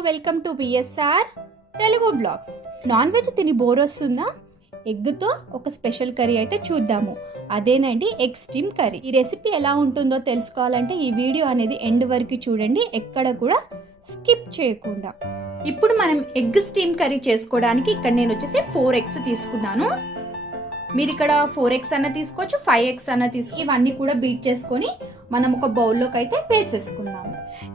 Welcome to BSR Telugu blogs. Non veg తిని bore వస్తుందా? ఎగ్తో ఒక స్పెషల్ కర్రీ అయితే చూద్దాము. అదేనండి ఎగ్ స్టీమ్ కర్రీ. ఈ రెసిపీ ఎలా ఉంటుందో తెలుసుకోవాలంటే ఈ వీడియో అనేది ఎండ్ వరకు చూడండి, ఎక్కడ కూడా స్కిప్ చేయకుండా. ఇప్పుడు మనం ఎగ్ స్టీమ్ కర్రీ చేసుకోవడానికి ఇక్కడ నేను వచ్చేసి 4 eggs తీసుకున్నాను. మీరు ఇక్కడ 4 eggs అన్న తీసుకోవచ్చు, 5 eggs అన్న ఇవన్నీ కూడా బీట్ చేసుకొని మనం ఒక బౌల్లోకి అయితే వేసేసుకుందాము.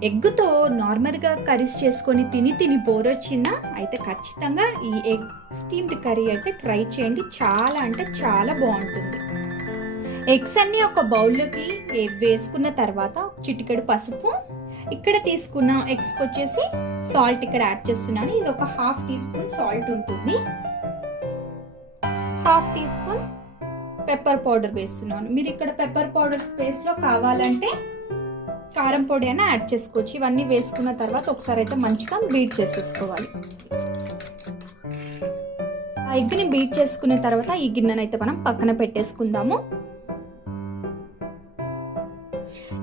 ఎగ్తో నార్మల్గా కర్రీస్ చేసుకొని తిని బోర్ వచ్చిందా అయితే ఖచ్చితంగా ఈ ఎగ్ స్టీమ్డ్ కర్రీ అయితే ట్రై చేయండి. చాలా అంటే చాలా బాగుంటుంది. ఎగ్స్ అన్ని ఒక బౌల్లోకి వేసుకున్న తర్వాత చిటికెడు పసుపు, ఇక్కడ తీసుకున్న ఎగ్స్కి వచ్చేసి సాల్ట్ ఇక్కడ యాడ్ చేస్తున్నాను. ఇది ఒక 1/2 teaspoon సాల్ట్ ఉంటుంది. 1/2 teaspoon పెప్పర్ పౌడర్ వేస్తున్నాను. మీరు ఇక్కడ పెప్పర్ పౌడర్ ప్లేస్లో కావాలంటే కారం పొడి అయినా యాడ్ చేసుకోవచ్చు. ఇవన్నీ వేసుకున్న తర్వాత ఒకసారి అయితే మంచిగా బీట్ చేసేసుకోవాలి. ఆ ఎగ్ని బీట్ చేసుకున్న తర్వాత ఈ గిన్నెను అయితే మనం పక్కన పెట్టేసుకుందాము.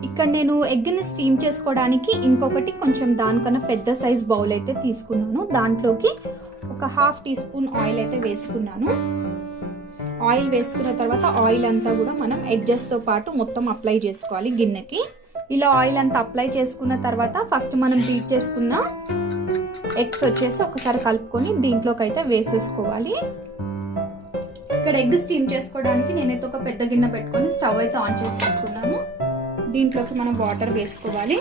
ఇక్కడ నేను ఎగ్ని స్టీమ్ చేసుకోవడానికి ఇంకొకటి కొంచెం దానికన్నా పెద్ద సైజ్ బౌల్ అయితే తీసుకున్నాను. దాంట్లోకి ఒక 1/2 teaspoon ఆయిల్ అయితే వేసుకున్నాను. ఆయిల్ వేసుకున్న తర్వాత ఆయిల్ అంతా కూడా మనం ఎడ్జెస్తో పాటు మొత్తం అప్లై చేసుకోవాలి గిన్నెకి. ఇలా ఆయిల్ అంతా అప్లై చేసుకున్న తర్వాత ఫస్ట్ మనం బీట్ చేసుకున్న ఎగ్స్ వచ్చేసి ఒకసారి కలుపుకొని దీంట్లోకి అయితే వేసేసుకోవాలి. ఇక్కడ ఎగ్ స్టీమ్ చేసుకోవడానికి నేనైతే ఒక పెద్ద గిన్నె పెట్టుకొని స్టవ్ అయితే ఆన్ చేసేసుకున్నాను. దీంట్లోకి మనం వాటర్ వేసుకోవాలి.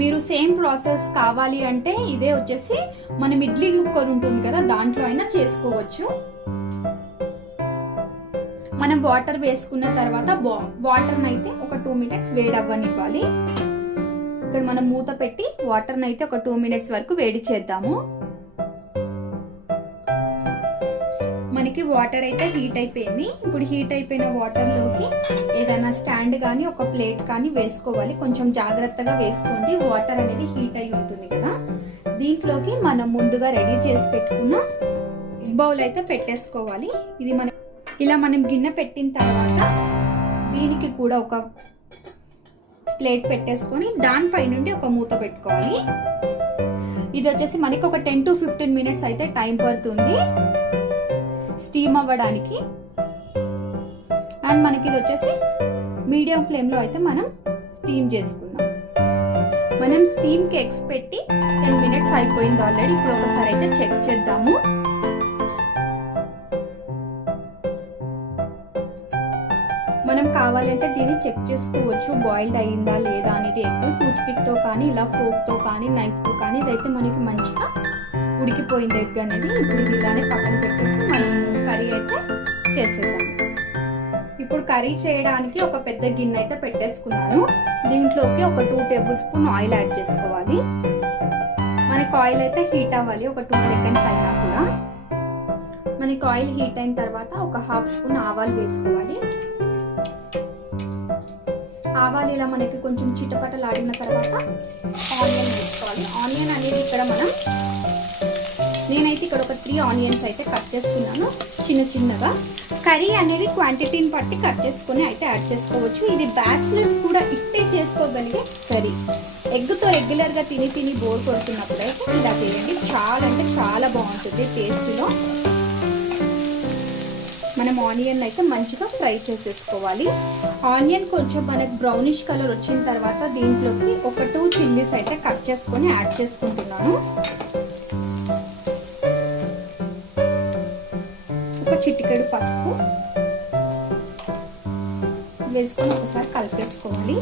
మీరు సేమ్ ప్రాసెస్ కావాలి అంటే ఇదే వచ్చేసి మనం ఇడ్లీ కుక్కర్ ఉంటుంది కదా, దాంట్లో అయినా చేసుకోవచ్చు. మనం వాటర్ వేసుకున్న తర్వాత వాటర్ని అయితే ఒక 2 minutes వేడి అవ్వనివ్వాలి. ఇక్కడ మనం మూత పెట్టి వాటర్ని అయితే ఒక 2 minutes వరకు వేడి చేద్దాము. మనకి వాటర్ అయితే హీట్ అయిపోయింది. ఇప్పుడు హీట్ అయిపోయిన వాటర్లోకి ఏదైనా స్టాండ్ కానీ ఒక ప్లేట్ కానీ వేసుకోవాలి. కొంచెం జాగ్రత్తగా వేసుకోండి, వాటర్ అనేది హీట్ అయి ఉంటుంది కదా. దీంట్లోకి మనం ముందుగా రెడీ చేసి పెట్టుకున్న ఎగ్ బౌల్ అయితే పెట్టేసుకోవాలి. ఇది ఇలా మనం గిన్నె పెట్టిన తర్వాత దీనికి కూడా ఒక ప్లేట్ పెట్టేసుకొని దానిపై నుండి ఒక మూత పెట్టుకోవాలి. ఇది వచ్చేసి మనకి ఒక 10 to 15 minutes అయితే టైం పడుతుంది స్టీమ్ అవ్వడానికి. అండ్ మనకి ఇది వచ్చేసి మీడియం ఫ్లేమ్లో అయితే మనం స్టీమ్ చేసుకుందాం. మనం స్టీమ్కి ఎగ్స్ పెట్టి 10 minutes అయిపోయింది ఆల్రెడీ. ఇప్పుడు ఒకసారి అయితే చెక్ చేద్దాము. మనం కావాలంటే దీన్ని చెక్ చేసుకోవచ్చు బాయిల్డ్ అయిందా లేదా అనేది. ఎప్పుడు టూత్ పిక్తో కానీ ఇలా ఫోక్తో కానీ నైఫ్తో కానీ ఇదైతే మనకి మంచిగా ఉడికిపోయింది ఎగ్ అనేది. ఇప్పుడు ఇది ఇలానే పక్కన పెట్టేసి మనం కర్రీ అయితే చేసేద్దాం. ఇప్పుడు కర్రీ చేయడానికి ఒక పెద్ద గిన్నె అయితే పెట్టేసుకున్నాను. దీంట్లోకి ఒక 2 tablespoon ఆయిల్ యాడ్ చేసుకోవాలి. మనకి ఆయిల్ అయితే హీట్ అవ్వాలి ఒక 2 seconds అయినా కూడా. మనకి ఆయిల్ హీట్ అయిన తర్వాత ఒక 1/2 spoon ఆవాలు వేసుకోవాలి. ఆవాలు ఇలా మనకి కొంచెం చిటపటలాడిన తర్వాత ఆనియన్ వేసుకోవాలి. ఆనియన్ అనేది ఇక్కడ నేనైతే ఇక్కడ ఒక 3 onions అయితే కట్ చేసుకున్నాను చిన్నగా. కర్రీ అనేది క్వాంటిటీని బట్టి కట్ చేసుకొని అయితే యాడ్ చేసుకోవచ్చు. ఇది బ్యాచిలర్స్ కూడా ఇట్టే చేసుకోగలిగే కర్రీ. ఎగ్తో రెగ్యులర్గా తిని బోర్ కొడుతున్నప్పుడు అయితే ఇలా చేయండి. చాలా అంటే చాలా బాగుంటుంది టేస్ట్లో. మనం ఆనియన్ అయితే మంచిగా ఫ్రై చేసేసుకోవాలి. ఆనియన్ కొంచెం మనకి బ్రౌనిష్ కలర్ వచ్చిన తర్వాత దీంట్లోకి ఒక 2 chillies అయితే కట్ చేసుకొని యాడ్ చేసుకుంటున్నాను. ఒక చిటికెడు పసుపు వేసుకొని ఒకసారి కలిపేసుకోవాలి.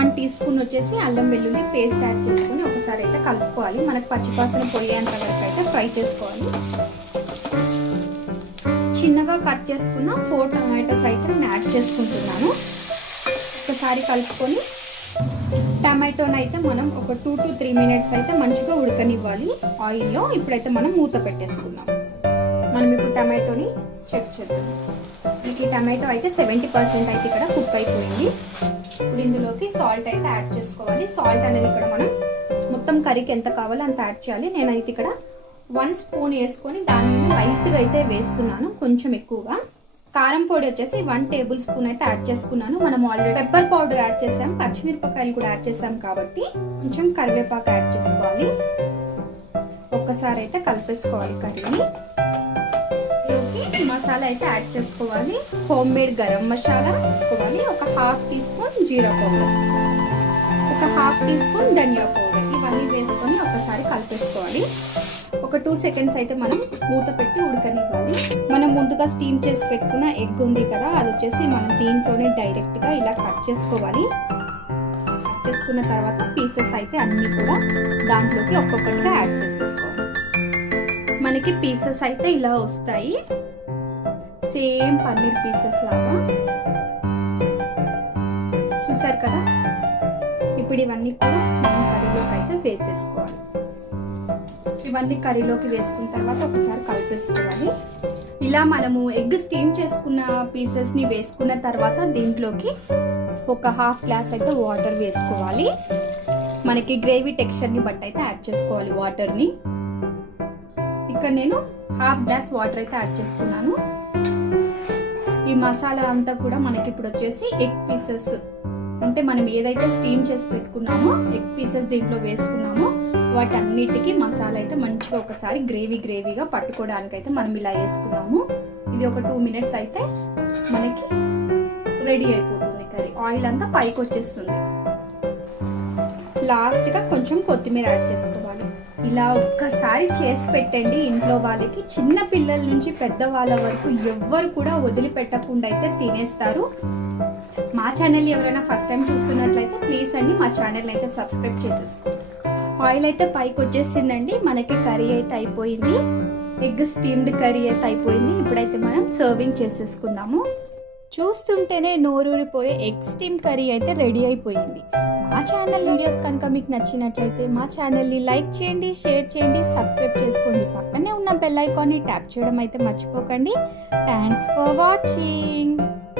1 teaspoon వచ్చేసి అల్లం వెల్లుల్లి పేస్ట్ యాడ్ చేసుకొని ఒకసారి అయితే కలుపుకోవాలి. మనకు పచ్చివాసన పోయేంత వరకు అయితే ఫ్రై చేసుకోవాలి. చిన్నగా కట్ చేసుకున్న 4 tomatoes అయితే నేను యాడ్ చేసుకుంటున్నాను. ఒకసారి కలుపుకొని టమాటోని అయితే మనం ఒక 2 to 3 minutes అయితే మంచిగా ఉడకనివ్వాలి ఆయిల్లో. ఇప్పుడైతే మనం మూత పెట్టేసుకుందాం. మనం ఇప్పుడు టమాటోని చెక్ చేద్దాం. ఈ టమాటో అయితే 70% అయితే ఇక్కడ కుక్ అయిపోయింది. ఇప్పుడు ఇందులోకి సాల్ట్ అయితే యాడ్ చేసుకోవాలి. సాల్ట్ అనేది ఇక్కడ మనం మొత్తం కర్రీకి ఎంత కావాలో అంత యాడ్ చేయాలి. నేనైతే ఇక్కడ 1 spoon వేసుకొని దాని మీద లైట్గా అయితే వేస్తున్నాను, కొంచెం ఎక్కువగా. కారం పొడి వచ్చేసి 1 టేబుల్ స్పూన్ అయితే యాడ్ చేసుకున్నాను. మనం ఆల్రెడీ పెప్పర్ పౌడర్ యాడ్ చేసాం, పచ్చిమిరపకాయలు కూడా యాడ్ చేసాం కాబట్టి కొంచెం కరివేపాకు యాడ్ చేసుకోవాలి. ఒక్కసారి అయితే కలిపేసుకోవాలి కర్రీని. మసాలా అయితే యాడ్ చేసుకోవాలి. హోమ్ మేడ్ గరం మసాలా వేసుకోవాలి. ఒక 1/2 టీ స్పూన్ జీరా పౌడర్, ఒక 1/2 టీ స్పూన్ ధనియా పౌడర్, ఇవన్నీ వేసుకొని ఒకసారి కలిపేసుకోవాలి. ఒక 2 సెకండ్స్ అయితే మనం మూత పెట్టి ఉడకనివ్వాలి. మనం ముందుగా స్టీమ్ చేసి పెట్టుకున్న ఎగ్ ఉంది కదా, అది వచ్చేసి మనం దీంట్లోనే డైరెక్ట్గా ఇలా కట్ చేసుకోవాలి. కట్ చేసుకున్న తర్వాత పీసెస్ అయితే అన్నీ కూడా దాంట్లోకి ఒక్కొక్కటిగా యాడ్ చేసేసుకోవాలి. మనకి పీసెస్ అయితే ఇలా వస్తాయి, సేమ్ పన్నీర్ పీసెస్ లాగా. చూసారు కదా. ఇప్పుడు ఇవన్నీ కూడా మనం కర్రీలోకి అయితే వేసేసుకోవాలి. ఇవన్నీ కర్రీలోకి వేసుకున్న తర్వాత ఒకసారి కలిపేసుకోవాలి. ఇలా మనము ఎగ్ స్టీమ్ చేసుకున్న పీసెస్ని వేసుకున్న తర్వాత దీంట్లోకి ఒక 1/2 గ్లాస్ అయితే వాటర్ వేసుకోవాలి. మనకి గ్రేవీ టెక్స్చర్ని బట్టి అయితే యాడ్ చేసుకోవాలి వాటర్ని. ఇక్కడ నేను 1/2 గ్లాస్ వాటర్ అయితే యాడ్ చేసుకున్నాను. ఈ మసాలా అంతా కూడా మనకి ఇప్పుడు వచ్చేసి ఎగ్ పీసెస్, అంటే మనం ఏదైతే స్టీమ్ చేసి పెట్టుకున్నామో ఎగ్ పీసెస్ దీంట్లో వేసుకున్నామో వాటన్నిటికీ మసాలా అయితే మంచిగా ఒకసారి గ్రేవీగా పట్టుకోవడానికి అయితే మనం ఇలా వేసుకున్నాము. ఇది ఒక 2 మినిట్స్ అయితే మనకి రెడీ అయిపోతుంది కర్రీ. ఆయిల్ అంతా పైకి వచ్చేస్తుంది. లాస్ట్గా కొంచెం కొత్తిమీర యాడ్ చేసుకోవాలి. ఇలా ఒక్కసారి చేసి పెట్టండి ఇంట్లో వాళ్ళకి. చిన్న పిల్లల నుంచి పెద్దవాళ్ళ వరకు ఎవ్వరు కూడా వదిలిపెట్టకుండా అయితే తినేస్తారు. మా ఛానల్ ఎవరైనా ఫస్ట్ టైం చూస్తున్నట్లయితే ప్లీజ్ అండి మా ఛానల్ అయితే సబ్స్క్రైబ్ చేసేసుకోండి. ఆయిల్ అయితే పైకి వచ్చేసిందండి. మనకి కర్రీ అయితే అయిపోయింది. ఎగ్ స్టీమ్డ్ కర్రీ అయితే అయిపోయింది. ఇప్పుడైతే మనం సర్వింగ్ చేసేసుకుందాము. చూస్తుంటేనే నోరూరిపోయే ఎగ్ స్టీమ్ కర్రీ అయితే రెడీ అయిపోయింది. మా ఛానల్ వీడియోస్ కనుక మీకు నచ్చినట్లయితే మా ఛానల్ని లైక్ చేయండి, షేర్ చేయండి, సబ్స్క్రైబ్ చేసుకోండి. పక్కనే ఉన్న బెల్ ఐకాన్ని ట్యాప్ చేయడం అయితే మర్చిపోకండి. Thanks for watching.